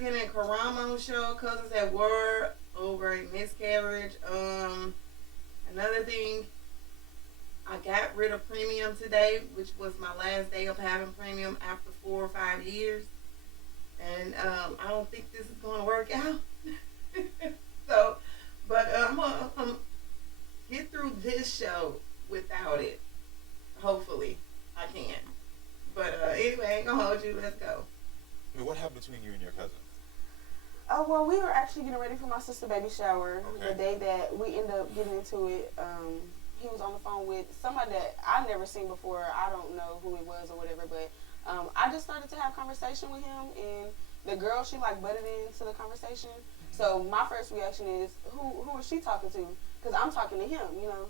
asking in Karamo show, cousins at war over a miscarriage. Another thing, I got rid of premium today, which was my last day of having premium after 4 or 5 years. And I don't think this is going to work out. So, but I'm going to get through this show without it. Hopefully, I can. But anyway, I ain't going to hold you. Let's go. I mean, what happened between you and your cousin? Oh, well, we were actually getting ready for my sister's baby shower. Okay. The day that we ended up getting into it, he was on the phone with somebody that I never seen before. I don't know who it was or whatever, but I just started to have conversation with him, and the girl, she like butted into the conversation. So my first reaction is, who is she talking to? Because I'm talking to him, you know.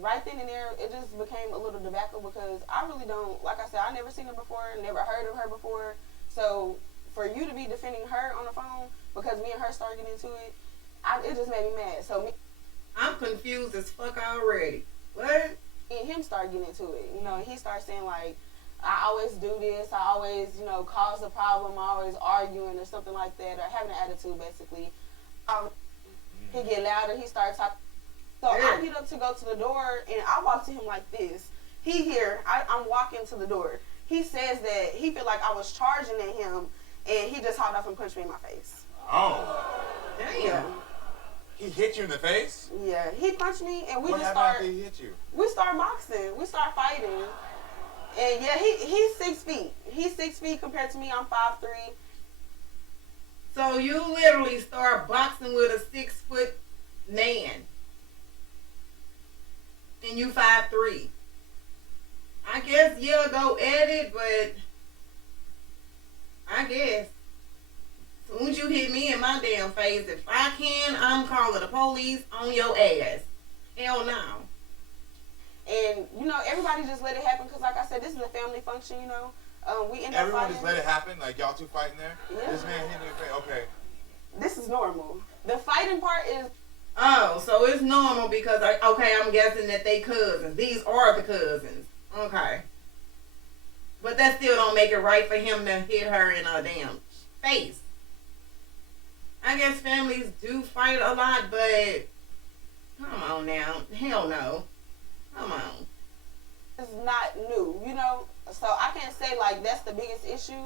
Right then and there, it just became a little debacle because I really don't, like I said, I never seen her before, never heard of her before. So for you to be defending her on the phone because me and her started getting into it, it just made me mad. So me I'm confused as fuck already. What? and him started getting into it, you know, and he started saying like, I always do this, I always, you know, cause a problem, I always arguing or something like that, or having an attitude basically. He get louder, he started talking. So I get up to go to the door, and I walk to him like this. He here, I'm walking to the door. He says that he feel like I was charging at him, and he just hopped off and punched me in my face. Oh. Damn. Yeah. He hit you in the face? Yeah, he punched me, and we What just happened start. after he hit you? We start boxing. We start fighting. And yeah, he's 6 feet. He's 6 feet compared to me. I'm 5'3". So you literally start boxing with a 6-foot man. And you 5'3". I guess you'll go at it, but I guess. As soon as you hit me in my damn face, if I can, I'm calling the police on your ass. Hell no. And, you know, everybody just let it happen because, like I said, this is a family function, you know. We end up Everyone fighting. just let it happen? Like y'all two fighting there? Yeah. This man hit you in the face? Okay. This is normal. The fighting part is... Oh, so it's normal because, I'm guessing that they cousins. These are the cousins. Okay. But that still don't make it right for him to hit her in a damn face. I guess families do fight a lot, but come on now. Hell no. Come on. It's not new, you know? So I can't say, like, that's the biggest issue.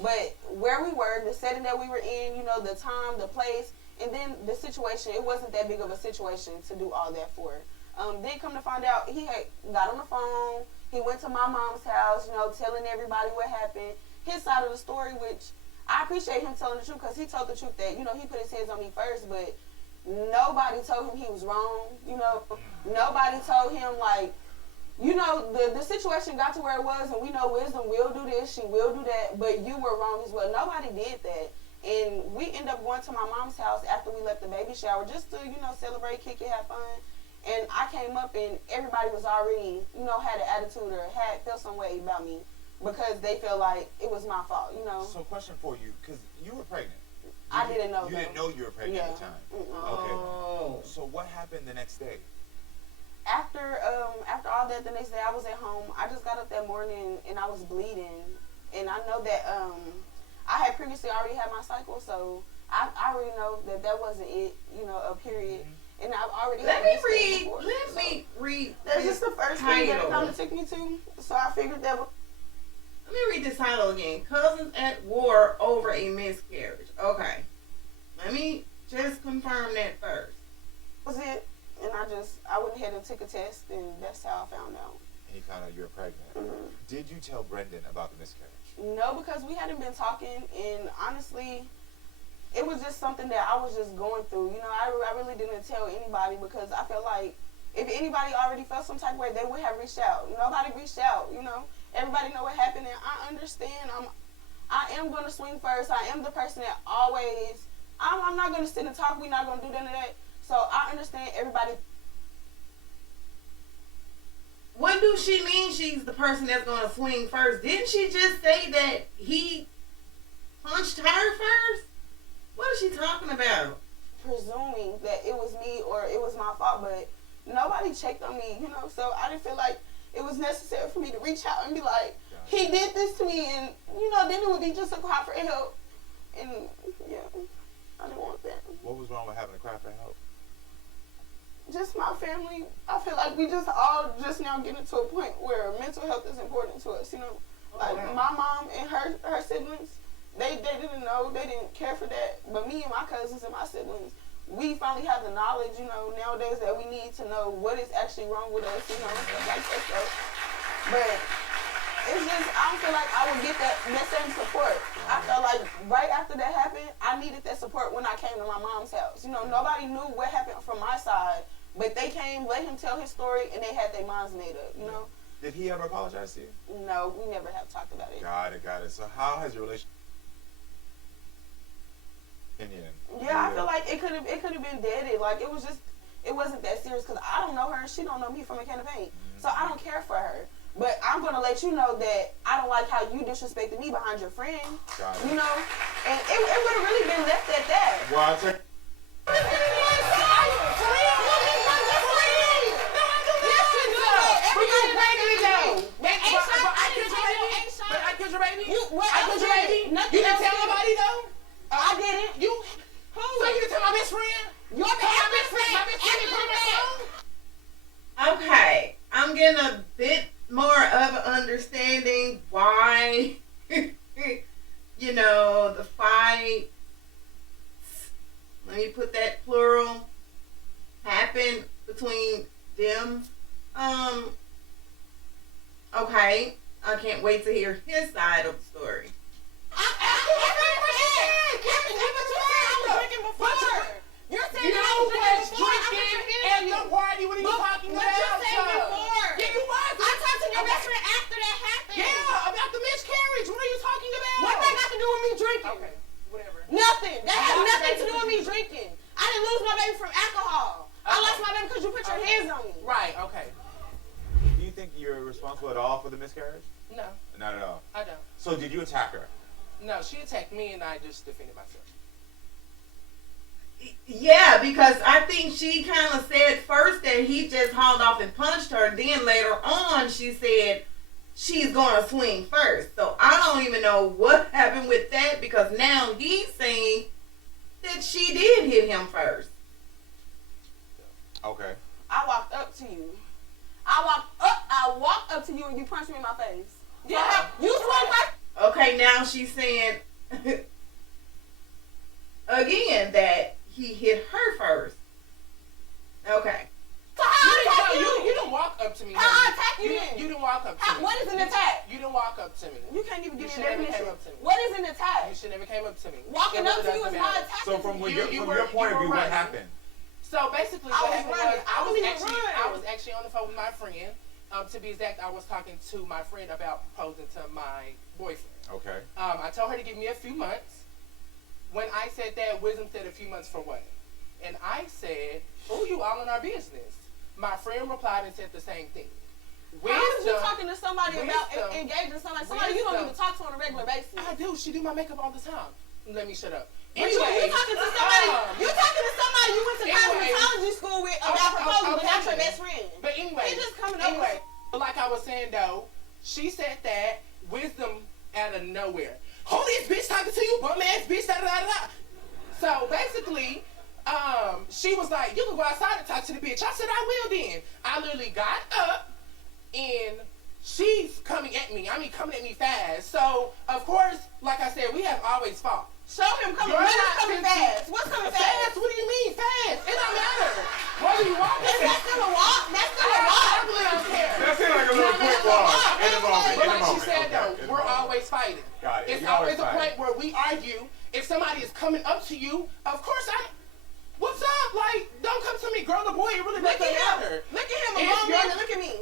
But where we were, the setting that we were in, you know, the time, the place, and then the situation, it wasn't that big of a situation to do all that for. Then come to find out, he had got on the phone, he went to my mom's house, you know, telling everybody what happened, his side of the story, which I appreciate him telling the truth because he told the truth that, you know, he put his hands on me first, but nobody told him he was wrong, you know. Nobody told him, like, you know, the situation got to where it was, and we know Wisdom will do this, she will do that, but you were wrong as well. Nobody did that. And we ended up going to my mom's house after we left the baby shower just to, you know, celebrate, kick it, have fun. And I came up and everybody was already, you know, had an attitude or felt some way about me because they feel like it was my fault, you know. So question for you, because you were pregnant. I didn't know. You didn't know you were pregnant at the time. Okay. Oh. So what happened the next day? After all that, the next day I was at home. I just got up that morning and I was bleeding, and I know that I had previously already had my cycle, so I already know that that wasn't it, you know, a period. And I've already Let had me miscarriage read. before, Let so me read. that's this just the first thing that it title. kind of took me to. So I figured that. Let me read this title again. Cousins at war over a miscarriage. Okay. Let me just confirm that first. Was it, and I went ahead and took a test, and that's how I found out. And you found out you were pregnant. Mm-hmm. Did you tell Brendan about the miscarriage? No, because we hadn't been talking, and honestly, it was just something that I was just going through. You know, I really didn't tell anybody because I felt like if anybody already felt some type of way, they would have reached out. Nobody reached out, you know. Everybody know what happened, and I understand. I am going to swing first. I am the person that always, I'm not going to sit and talk. We're not going to do none of that. So I understand everybody. What do she mean she's the person that's going to swing first? Didn't she just say that he punched her first? What is she talking about? Presuming that it was me or it was my fault, but nobody checked on me, you know, so I didn't feel like it was necessary for me to reach out and be like, he did this to me, and, you know, then it would be just a cry for help, and What was wrong with having to cry for help? Just my family. I feel like we just all just now getting to a point where mental health is important to us. You know, like my mom and her siblings, they didn't know, they didn't care for that. But me and my cousins and my siblings, we finally have the knowledge, you know, nowadays that we need to know what is actually wrong with us, you know, and stuff like that. So, but it's just, I don't feel like I would get that same support. I felt like right after that happened, I needed that support when I came to my mom's house. You know, nobody knew what happened from my side, but they came, let him tell his story, and they had their minds made up, you know. Did he ever apologize to you? No, we never have talked about it. Got it. So how has your relationship? Yeah, I feel like it could have been deaded. Like it wasn't that serious because I don't know her and she don't know me from a can of paint. So I don't care for her. But I'm gonna let you know that I don't like how you disrespected me behind your friend. You know, and it would have really been left at that. Well, I'll take. You didn't tell nobody though? I didn't. You? Who? So you didn't tell my best friend? Your best friend? My best friend in front of my son? Okay, I'm getting a bit more of an understanding why, you know, the fight, let me put that plural, happened between them. Okay, I can't wait to hear his side of the story. You're saying you was drinking at the party. What are you talking about? What you said before? Yeah, you was. I talked to your best friend after that happened. Yeah, about the miscarriage. What are you talking about? What that got to do with me drinking? Okay, whatever. Nothing. That has nothing to do with me drinking. I didn't lose my baby from alcohol. I lost my baby because you put your hands on me. Right, okay. Do you think you're responsible at all for the miscarriage? No. Not at all. I don't. So did you attack her? No, she attacked me and I just defended myself. Yeah, because I think she kind of said first that he just hauled off and punched her. Then later on, she said she's going to swing first. So I don't even know what happened with that because now he's saying that she did hit him first. Okay. I walked up to you. I walked up to you and you punched me in my face. Yeah. You swung first. Okay, now she's saying again that he hit her first. Okay. So how I attack you? You didn't walk up to me. How I attack you? You didn't walk up to me. What is an attack? You didn't walk up to me. You can't even give me a never definition. came up to me. What is an attack? You should never came up to me. Walking up to you is doesn't not matter. attacking. So from me. your point of view, what happened? So basically, I what was happened running. was I wasn't even running. I was actually on the phone with my friend. To be exact, I was talking to my friend about proposing to my boyfriend. Okay. I told her to give me a few months. When I said that, Wisdom said a few months for what? And I said, "Oh, you all in our business." My friend replied and said the same thing. How is you talking to somebody about engaging somebody? Somebody you don't even talk to on a regular basis. I do. She do my makeup all the time. Let me shut up. But Anyway, you talking to somebody. You talking to somebody you went to cosmetology school with about proposing, but not your best friend. But anyway, he just coming up. Anyway, like I was saying though, she said that Wisdom out of nowhere. Who this bitch talking to you, bum ass bitch? Da da da da. So basically, she was like, "You can go outside and talk to the bitch." I said, "I will then." I literally got up and she's coming at me. I mean, coming at me fast. So of course, like I said, we have always fought. Show him coming. What is coming fast? What's coming fast? What do you mean fast? It don't matter. Whether you walk, is that still a walk? That's still a walk. I really don't care. That seems like a little quick walk. In a moment. But like she said though, we're always fighting. Got it. It's always a point where we argue. If somebody is coming up to you, of course what's up? Like, don't come to me, girl or boy. It really doesn't matter. Look at him, a grown man, and look at me.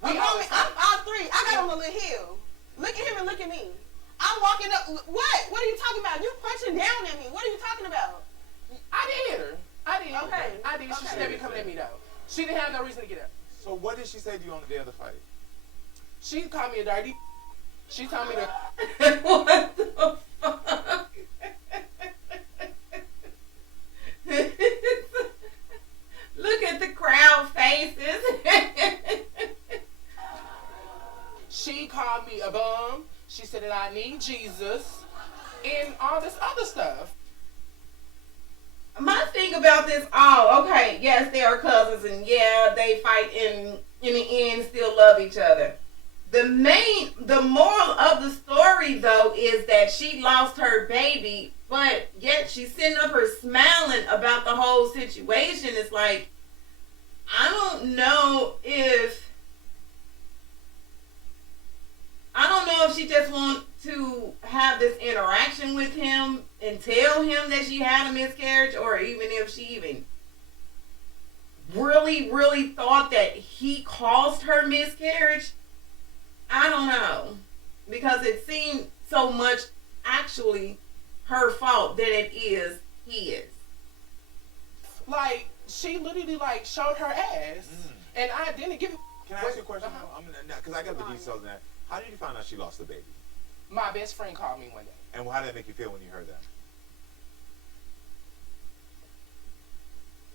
I'm 5'3". I got on a little hill. Look at him and look at me. I'm walking up. What? What are you talking about? You punching down at me. What are you talking about? I did hit her. I did. Okay. I did. She should never be coming at me though. She didn't have no reason to get up. So what did she say to you on the day of the fight? She called me a dirty. She told me to. What the fuck? Look at the crowd faces. She called me a bum. She said that I need Jesus and all this other stuff. about this all. Okay, yes, they are cousins, and yeah, they fight and in the end still love each other. The moral of the story though is that she lost her baby, but yet she's sitting up here smiling about the whole situation. It's like, I don't know if she just wants to have this interaction with him and tell him that she had a miscarriage, or even if she even really thought that he caused her miscarriage. I don't know, because it seemed so much actually her fault than it is his. Like, she literally, like, showed her ass. And I didn't give it. Can I ask you a question? Because I got the details in that. How did you find out she lost the baby? My best friend called me one day. And how did it make you feel when you heard that?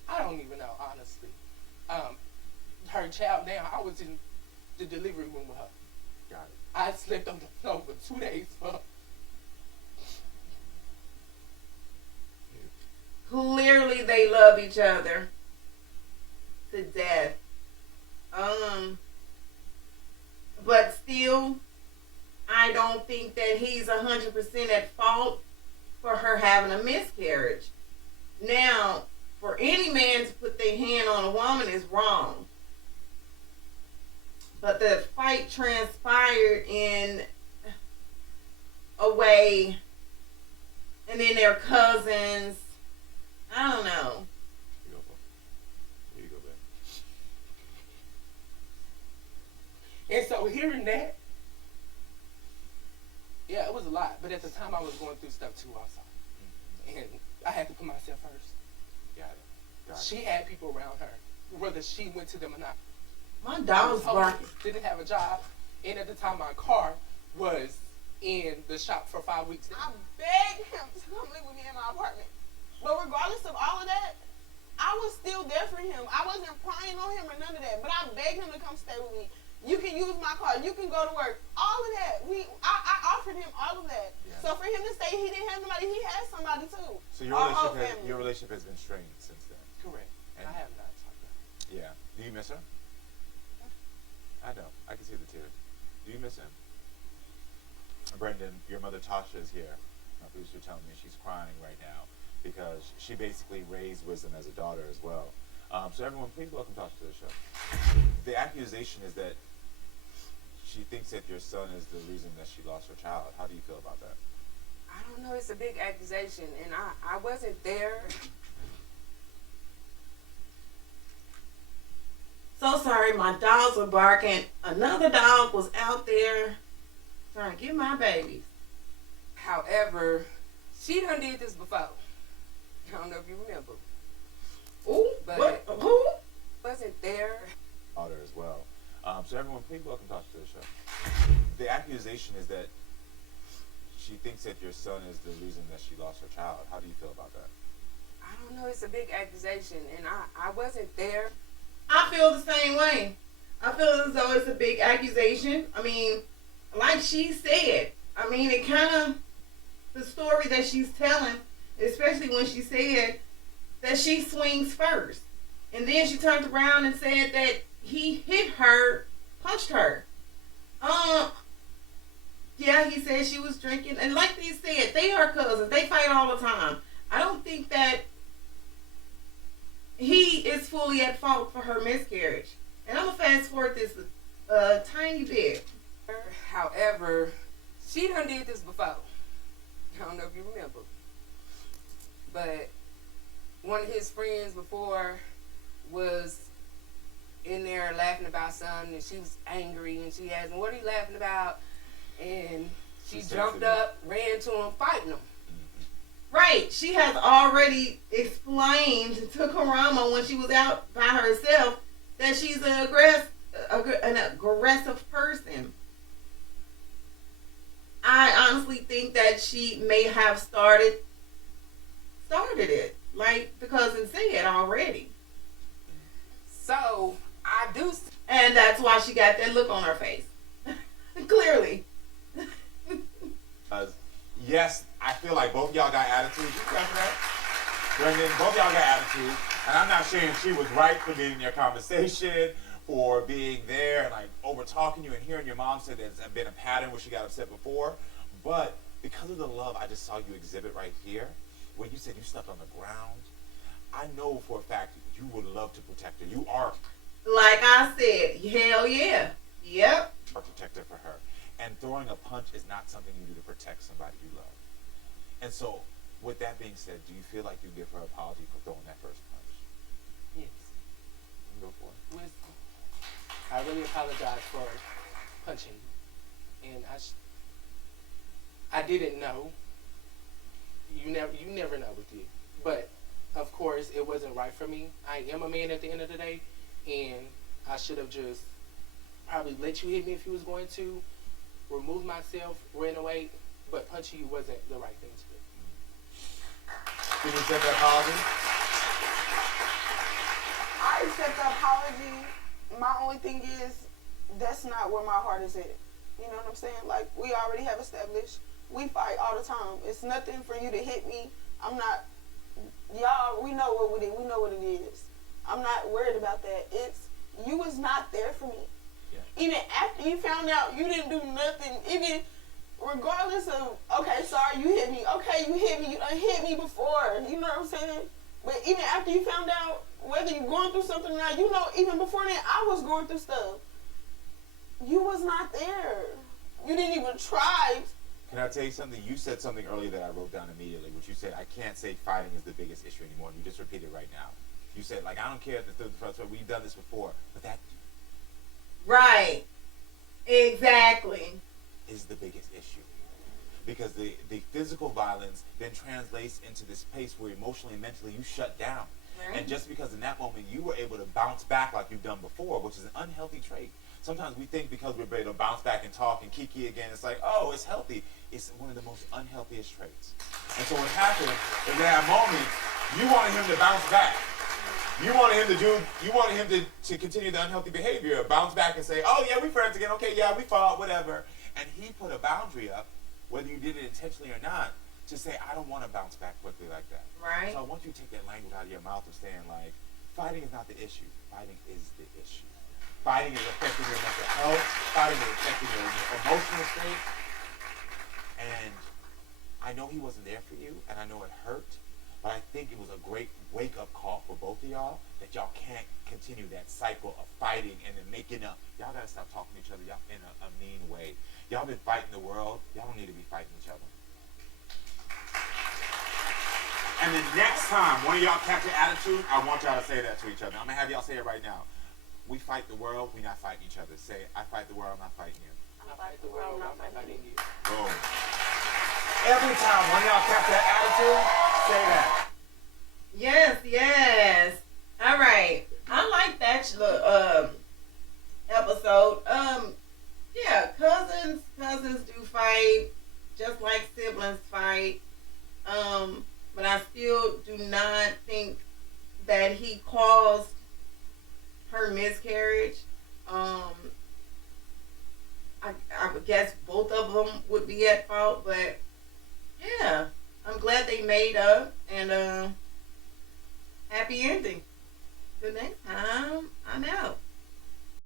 I don't even know, honestly. Her child now, I was in the delivery room with her. Got it. I slept on the floor for 2 days for her. Clearly they love each other to death. But still, I don't think that he's 100% at fault for her having a miscarriage. Now, for any man to put their hand on a woman is wrong. But the fight transpired in a way, and then they're cousins. I don't know. Here you go, babe. And so hearing that, yeah, it was a lot. But at the time, I was going through stuff too also. And I had to put myself first. Got it. She had people around her, whether she went to them or not. My I dog's was barking. homeless, didn't have a job, and at the time my car was in the shop for 5 weeks. I begged him to come live with me in my apartment. But regardless of all of that, I was still there for him. I wasn't prying on him or none of that. But I begged him to come stay with me. You can use my car. You can go to work. All of that. I offered him all of that. Yeah. So for him to say he didn't have nobody, he has somebody too. So Our whole family. your relationship has been strained since then. Correct. And I have not talked about it. Yeah. Do you miss her? I don't. I can see the tears. Do you miss him? Brendan, your mother Tasha is here. My producer telling me she's crying right now because she basically raised Wisdom as a daughter as well. So everyone, please welcome Tasha to the show. The accusation is that she thinks that your son is the reason that she lost her child. How do you feel about that? I don't know. It's a big accusation, and I wasn't there. So sorry, my dogs were barking. Another dog was out there trying to get my babies. However, she done did this before. I don't know if you remember. Ooh, But- what? Who? Wasn't there. Daughter as well. So everyone, please welcome Tasha to the show. The accusation is that she thinks that your son is the reason that she lost her child. How do you feel about that? I don't know. It's a big accusation, and I wasn't there. I feel the same way. I feel as though it's a big accusation. I mean, like she said, I mean, it kind of, the story that she's telling, especially when she said that she swings first. And then she turned around and said that he hit her, punched her. Yeah, he said she was drinking. And like they said, they are cousins. They fight all the time. I don't think that he is fully at fault for her miscarriage. And I'm going to fast forward this a tiny bit. However, she done did this before. I don't know if you remember. But one of his friends before was in there laughing about something, and she was angry, and she asked him, "What are you laughing about?" And she jumped up, ran to him, fighting him. Right. She has already explained to Karamo when she was out by herself that she's an aggressive person. I honestly think that she may have started it, like the cousin said already. So, I do. And that's why she got that look on her face. Clearly. Yes, I feel like both y'all got attitude. You remember that? Brendan, both y'all got attitude, and I'm not saying she was right for being in your conversation, for being there and like over talking you and hearing your mom say there's been a pattern where she got upset before, but because of the love I just saw you exhibit right here, when you said you slept on the ground, I know for a fact you would love to protect her. You are Like I said, hell yeah. Yep. a protector for her. And throwing a punch is not something you do to protect somebody you love. And so, with that being said, do you feel like you give her an apology for throwing that first punch? Yes. Go for it. Wisdom. I really apologize for punching you. And I didn't know. You never know with you. But of course it wasn't right for me. I am a man at the end of the day, and I should have just probably let you hit me if you was going to, remove myself, ran away, but punching you wasn't the right thing to do. Can you accept that apology? I accept the apology. My only thing is, that's not where my heart is at. You know what I'm saying? Like, we already have established, we fight all the time. It's nothing for you to hit me. I'm not, y'all, we know what it is. I'm not worried about that. It's, you was not there for me. Yeah. Even after you found out you didn't do nothing, even regardless of, okay, sorry, you hit me. Okay, you hit me. You done hit me before. You know what I'm saying? But even after you found out, whether you're going through something or not, you know, even before that, I was going through stuff. You was not there. You didn't even try. Can I tell you something? You said something earlier that I wrote down immediately, which you said, I can't say fighting is the biggest issue anymore. And you just repeated it right now. You said, like, I don't care if the first one, we've done this before, but that Right. Exactly. is the biggest issue. Because the physical violence then translates into this place where emotionally and mentally you shut down. Right. And just because in that moment you were able to bounce back like you've done before, which is an unhealthy trait. Sometimes we think because we're able to bounce back and talk and kiki again, it's like, oh, it's healthy. It's one of the most unhealthiest traits. And so what happened is in that moment, you wanted him to bounce back. You wanted him to continue the unhealthy behavior, bounce back and say, oh yeah, we friends again, okay, yeah, we fought, whatever. And he put a boundary up, whether you did it intentionally or not, to say, I don't want to bounce back quickly like that. Right. So I want you to take that language out of your mouth of saying, like, fighting is not the issue. Fighting is the issue. Fighting is affecting your mental health. Fighting is affecting your emotional state. And I know he wasn't there for you, and I know it hurt, but I think it was a great wake-up call for both of y'all that y'all can't continue that cycle of fighting and then making up. Y'all got to stop talking to each other y'all in a mean way. Y'all been fighting the world. Y'all don't need to be fighting each other. And the next time one of y'all catch an attitude, I want y'all to say that to each other. I'm going to have y'all say it right now. We fight the world, we not fighting each other. Say, I fight the world, I'm not fighting you. I fight the world, I'm not fighting you. Boom. Every time one of y'all catch that attitude, say that. Yes, yes. All right. I like that episode. Yeah, cousins do fight, just like siblings fight. But I still do not think that he caused her miscarriage. I would guess both of them would be at fault, but yeah, I'm glad they made up, and happy ending. Till next time, I'm out.